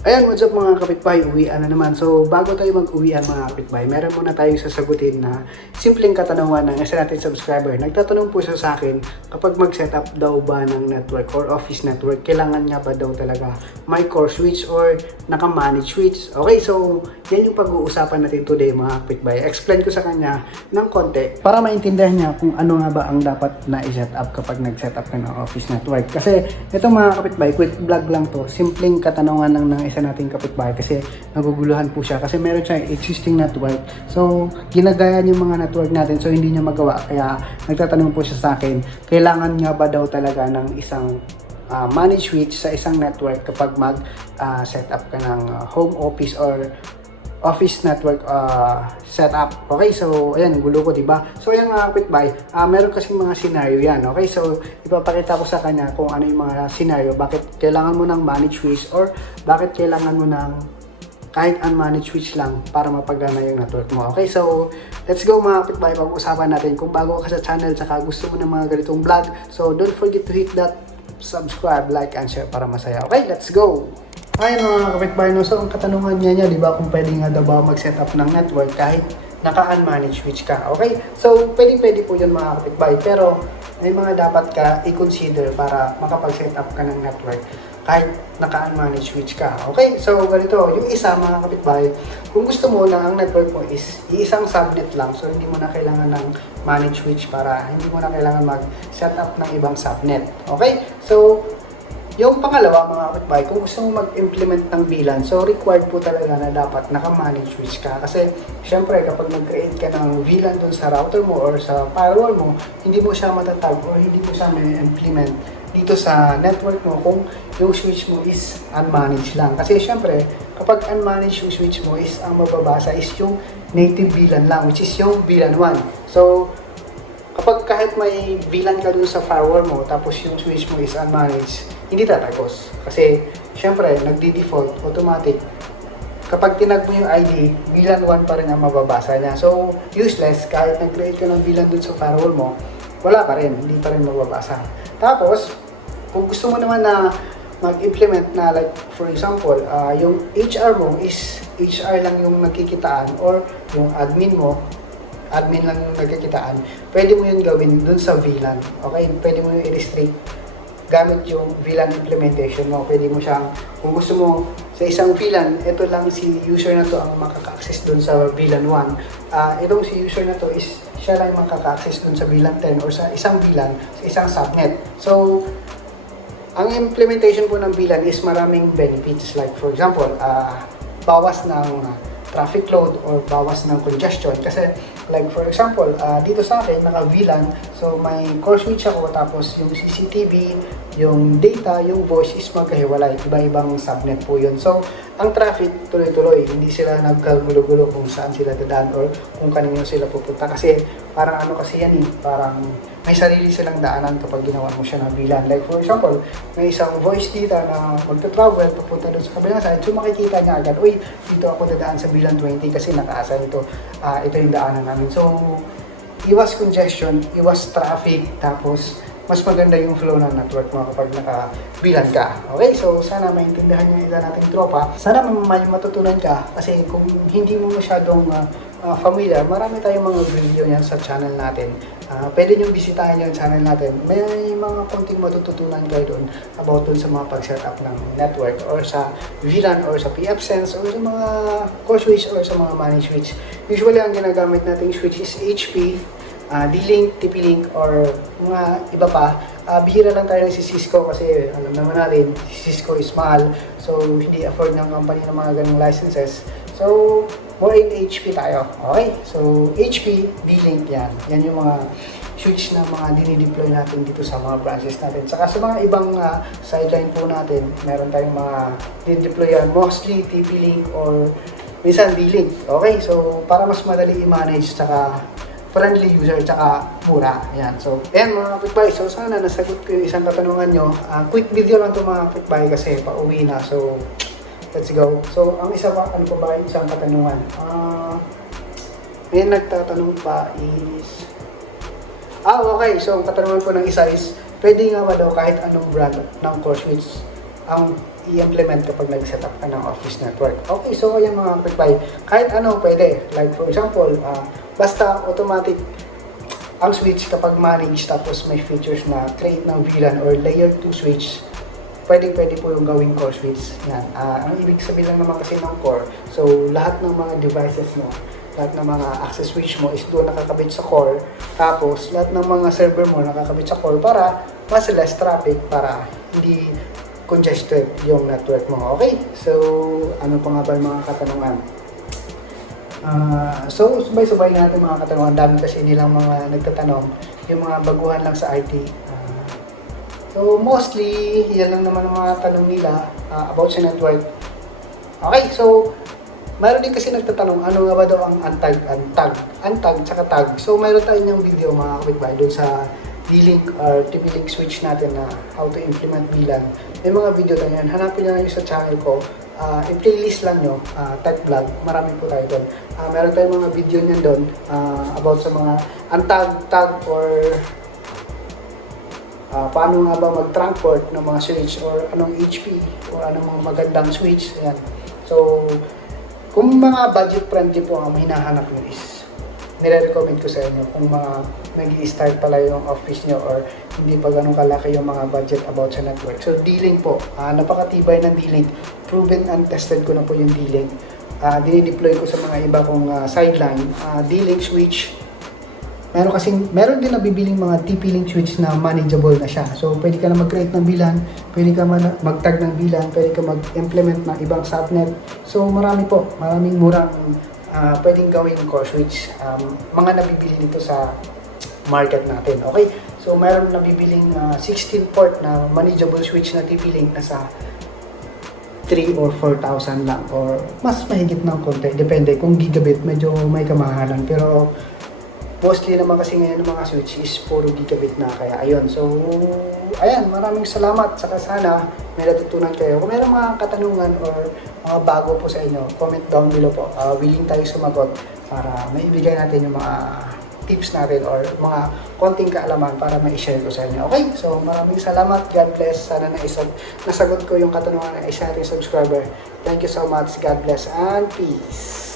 Ayan, what's up mga kapitbahay, uwian na naman. So, bago tayo mag-uwian mga kapitbahay, meron muna tayong sasagutin na simpleng katanungan ng isa nating subscriber. Nagtatanong po siya sa akin, kapag mag-setup daw ba ng network or office network, kailangan nga ba daw talaga may core switch or naka-manage switch? Okay, so, yan yung pag-uusapan natin today mga kapitbahay. Explain ko sa kanya ng konti para maintindihan niya kung ano nga ba ang dapat na i-set up kapag nag-setup ka ng office network. Kasi, ito mga kapitbahay, quick vlog lang to, simpleng katanungan lang ng isa nating kapitbahay kasi naguguluhan po siya kasi meron siyang existing network. So, ginagaya niya yung mga network natin so hindi niya magawa. Kaya nagtatanong po siya sa akin, kailangan nga ba daw talaga ng isang manage switch sa isang network kapag mag-set up ka ng home office or office network setup. Okay, so ayan, gulo ko, diba? So ayan mga kapitbahay, meron kasing mga scenario yan. Okay, so ipapakita ko sa kanya kung ano yung mga scenario, bakit kailangan mo ng managed switch or bakit kailangan mo ng kahit unmanaged switch lang para mapagana yung network mo. Okay, so let's go mga kapitbahay, pag-usapan natin. Kung bago ka sa channel tsaka gusto mo ng mga ganitong vlog, so don't forget to hit that subscribe, like, and share para masaya. Okay, let's go! Ay mga kapitbahay, no, so ang katanungan niya, di ba, kung pwede nga daw ba mag-setup ng network kahit naka-unmanaged switch ka. Okay? So, pwede po yun mga kapitbahay, pero may mga dapat ka i-consider para makapag-setup ka ng network kahit naka-unmanaged switch ka. Okay? So, ganito, yung isa mga kapitbahay, kung gusto mo na ang network mo is isang subnet lang, so hindi mo na kailangan ng managed switch para hindi mo na kailangan mag-setup ng ibang subnet. Okay? So, yung pangalawa mga kapitbahay, kung gusto mo mag-implement ng VLAN, so required po talaga na dapat naka-manage switch ka. Kasi syempre kapag nag-create ka ng VLAN dun sa router mo or sa firewall mo, hindi mo siya matatag or hindi mo siya may implement dito sa network mo kung yung switch mo is unmanaged lang. Kasi syempre kapag unmanaged yung switch mo is ang mababasa is yung native VLAN lang, which is yung VLAN 1. So kapag kahit may VLAN ka dun sa firewall mo tapos yung switch mo is unmanaged, hindi tatagos. Kasi, syempre, nagdi-default, automatic. Kapag tinag mo yung ID, VLAN 1 pa rin ang mababasa niya. So, useless, kahit nag-create ka ng VLAN dun sa firewall mo, wala pa rin, hindi pa rin mababasa. Tapos, kung gusto mo naman na mag-implement na, like, for example, yung HR mo is HR lang yung nagkikitaan or yung admin mo, admin lang yung nagkikitaan, pwede mo yun gawin dun sa VLAN. Okay? Pwede mo yung i-restrict gamit yung VLAN implementation mo. Pwede mo siyang, kung gusto mo sa isang VLAN, ito lang si user na to ang makaka-access dun sa VLAN 1. Itong si user na to is siya lang makaka-access dun sa VLAN 10 or sa isang VLAN, sa isang subnet. So, ang implementation po ng VLAN is maraming benefits. Like for example, bawas ng traffic load or bawas ng congestion. Kasi like for example, dito sa akin, naka-VLAN, so may core switch ako, tapos yung CCTV, yung data, yung voice is magkahiwalay. Iba-ibang subnet po yun. So, ang traffic tuloy-tuloy. Hindi sila nagkagulo-gulo kung saan sila dadaan or kung kanino sila pupunta. Kasi parang ano kasi yan parang may sarili silang daanan kapag ginawa mo siya ng VLAN. Like for example, may isang voice data na magta-travel, papunta doon sa kabilang side, so makikita niya agad, uy, dito ako dadaan sa VLAN 20 kasi naka-assign ito. Ito yung daanan namin. So, iwas congestion, iwas traffic, tapos mas maganda yung flow ng network mo kapag naka-VLAN ka. Okay, so sana maintindihan niyo isa nating tropa. Sana may matutunan ka kasi kung hindi mo masyadong familiar, marami tayong mga video yan sa channel natin. Pwede nyo bisitahin yung channel natin. May mga konting matututunan kayo doon about doon sa mga pag-setup ng network or sa VLAN or sa pfSense or sa mga core switch or sa mga managed switch. Usually, ang ginagamit nating switch is HP, D-Link, TP-Link, or mga iba pa. Bihira lang tayo si Cisco kasi alam naman natin, si Cisco is mahal. So, hindi afford ng company ng mga ganung licenses. So, more in HP tayo. Okay? So, HP, D-Link yan. Yan yung mga switch na mga dinideploy natin dito sa mga branches natin. Saka sa mga ibang sideline po natin, meron tayong mga dinideployan, mostly TP-Link or minsan D-Link. Okay? So, para mas madali i-manage, saka friendly user, tsaka mura. Ayan. So, ayan mga kapitbahay. So, sana nasagot ko yung isang katanungan nyo. Quick video lang ito mga kapitbahay kasi pauwi na. So, let's go. So, ang isa pa, ano pa ba yung isang katanungan? May nagtatanong pa is... okay. So, ang katanungan po ng isa is, pwede nga ba daw kahit anong brand ng core switch ang i-implement kapag nag-set up ka ng office network. Okay, so ayan mga kapitbahay, kahit ano pwede. Like for example, basta automatic ang switch kapag manage tapos may features na create ng VLAN or layer 2 switch, pwede po yung gawing core switch. Yan. Ang ibig sabihin lang naman kasi ng core, so lahat ng mga devices mo, lahat ng mga access switch mo is doon nakakabit sa core, tapos lahat ng mga server mo nakakabit sa core para mas less traffic, para hindi congested yung network mo. Okay? So, ano pa nga ba yung mga katanungan? So, sabay-sabay natin mga katanungan. Dami kasi nilang mga nagtatanong, yung mga baguhan lang sa IT. So, mostly, yan lang naman ang mga tanong nila about sa network. Okay, so, mayroon din kasi nagtatanong, ano nga ba daw ang untag, tsaka tag. So, mayroon tayo niyang video mga kapitbahay doon sa D-Link or TP-Link switch natin na how to implement VLAN. May mga video tayo yan. Hanapin nyo lang yung sa channel ko. I-playlist lang nyo, tag vlog. Marami po tayo doon. Meron tayong mga video niyan doon about sa mga untag, or paano nga ba mag-transport ng mga switch or anong HP or anong mga magandang switch. Ayan. So, kung mga budget friendly po ang hinahanap nyo is nire-recommend ko sa inyo kung mga nag-i-start pala yung office nyo or hindi pa ganun kalaki yung mga budget about sa network. So, D-Link po. Napakatibay ng D-Link. Proven and tested ko na po yung D-Link. Dinideploy ko sa mga iba kong sideline. D-Link switch. Meron din nabibiling mga TP-Link switch na manageable na siya. So, pwede ka na mag-create ng VLAN, pwede ka mag-tag ng VLAN, pwede ka mag-implement ng ibang subnet. So, maraming murang pwedeng gawing core switch. Mga nabibili nito sa market natin. Okay? So, meron nabibiling 16 port na manageable switch na TP-Link na sa 3 or 4,000 lang or mas mahigit ng konti. Depende. Kung gigabit, medyo may kamahalan. Pero, mostly naman kasi ngayon ng mga switch is puro gigabit na. Kaya, ayun. So, ayan. Maraming salamat. Saka sana may natutunan kayo. Kung mayroong mga katanungan or mga bago po sa inyo, comment down below po. Willing tayo sumagot para maibigay natin yung mga tips natin or mga konting kaalaman para ma-share ko sa inyo. Okay? So, maraming salamat. God bless. Sana nasagot ko yung katanungan ng isa nating subscriber. Thank you so much. God bless and peace.